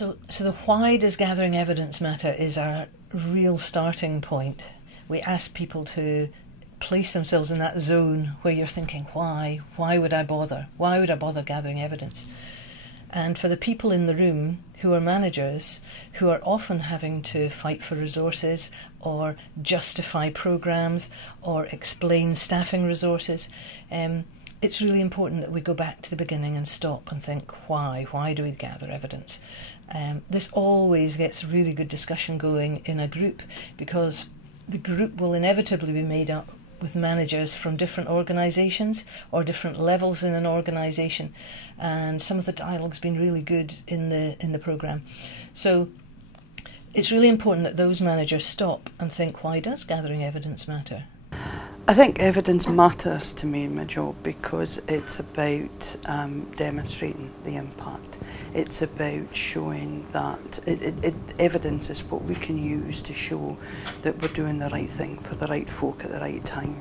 So the why does gathering evidence matter is our real starting point. We ask people to place themselves in that zone where you're thinking, why would I bother? Why would I bother gathering evidence? And for the people in the room who are managers, who are often having to fight for resources or justify programmes or explain staffing resources, it's really important that we go back to the beginning and stop and think, why? Why do we gather evidence? This always gets really good discussion going in a group, because the group will inevitably be made up with managers from different organisations or different levels in an organisation, and some of the dialogue's been really good in the programme. So it's really important that those managers stop and think, why does gathering evidence matter? I think evidence matters to me in my job because it's about demonstrating the impact. It's about showing that evidence is what we can use to show that we're doing the right thing for the right folk at the right time.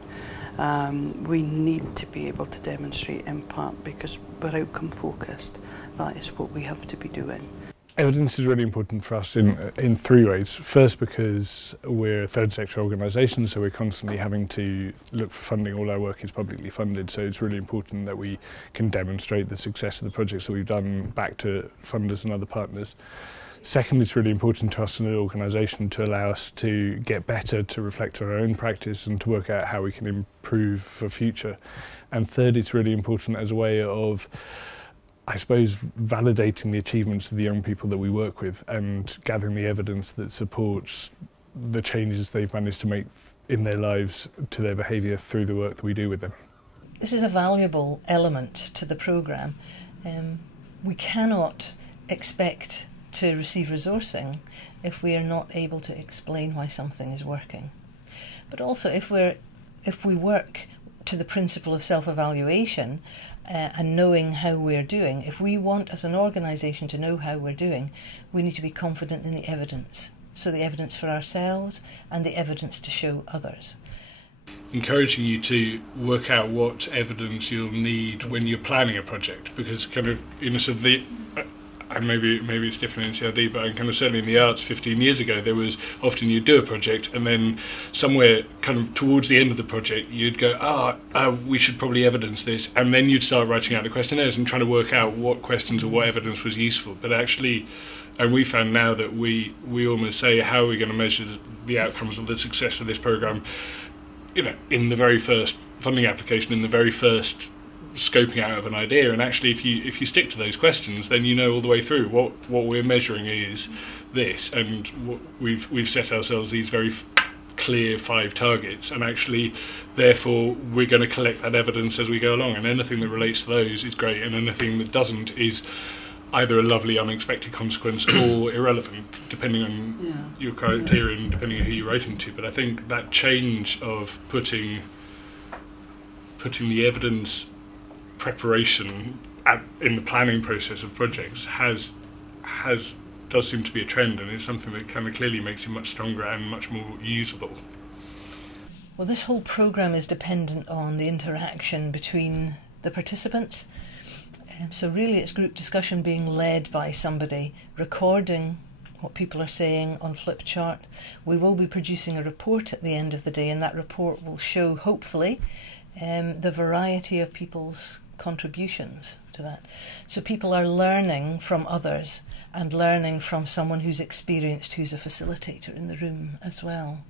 We need to be able to demonstrate impact because we're outcome focused. That is what we have to be doing. Evidence is really important for us in three ways. First, because we're a third sector organisation, so we're constantly having to look for funding. All our work is publicly funded, so it's really important that we can demonstrate the success of the projects that we've done back to funders and other partners. Second, it's really important to us as an organisation to allow us to get better, to reflect on our own practice and to work out how we can improve for future. And third, it's really important as a way of, I suppose, validating the achievements of the young people that we work with and gathering the evidence that supports the changes they've managed to make in their lives to their behaviour through the work that we do with them. This is a valuable element to the programme. We cannot expect to receive resourcing if we are not able to explain why something is working. But also if we work to the principle of self-evaluation and knowing how we're doing, if we want as an organisation to know how we're doing, we need to be confident in the evidence. So the evidence for ourselves and the evidence to show others. Encouraging you to work out what evidence you'll need when you're planning a project, because kind of in sort of the and maybe it's different in CRD, but kind of certainly in the arts 15 years ago, there was often you'd do a project and then somewhere kind of towards the end of the project, you'd go, we should probably evidence this. And then you'd start writing out the questionnaires and trying to work out what questions or what evidence was useful. But actually, and we found now that we almost say, how are we going to measure the outcomes of the success of this programme, in the very first funding application, in the very first scoping out of an idea. And actually if you stick to those questions, then you know all the way through what we're measuring is this, and we've set ourselves these very clear 5 targets, and actually therefore we're going to collect that evidence as we go along, and anything that relates to those is great, and anything that doesn't is either a lovely unexpected consequence or irrelevant, depending on your criteria and depending on who you're writing to. But I think that change of putting the evidence preparation in the planning process of projects does seem to be a trend, and it's something that kind of clearly makes it much stronger and much more usable. Well, this whole programme is dependent on the interaction between the participants. So really it's group discussion being led by somebody, recording what people are saying on flip chart. We will be producing a report at the end of the day, and that report will show, hopefully, the variety of people's contributions to that. So people are learning from others and learning from someone who's experienced, who's a facilitator in the room as well.